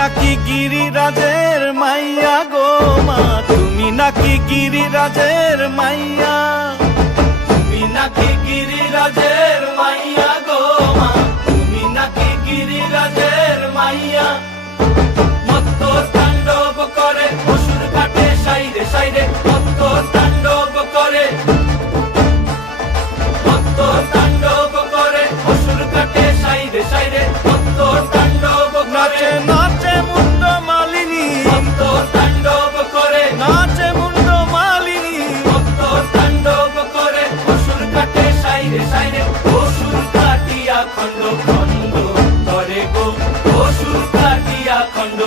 নাকি গিরিরাজের মাইয়া গো মা, তুমি নাকি গিরিরাজের মাইয়া, তুমি নাকি গিরিরাজের মাইয়া গো মা, তুমি নাকি গিরিরাজের মাইয়া। মত্ত তাণ্ডব করে অসুর কাটে সাইরে সাইরে, মত্ত তাণ্ডব করে, মত্ত তাণ্ডব করে অসুর কাটে সাইরে সাইরে, মত্ত তাণ্ডব নাচে নাচে মুন্ড মালিনী, মত্ত তাণ্ডব করে নাচে মুন্ড মালিনী, মত্ত তাণ্ডব করে অসুর কাটে সাইরে সাইরে, অসুর কাটিয়া খণ্ড খণ্ড করে গো, অসুর কাটিয়া খণ্ড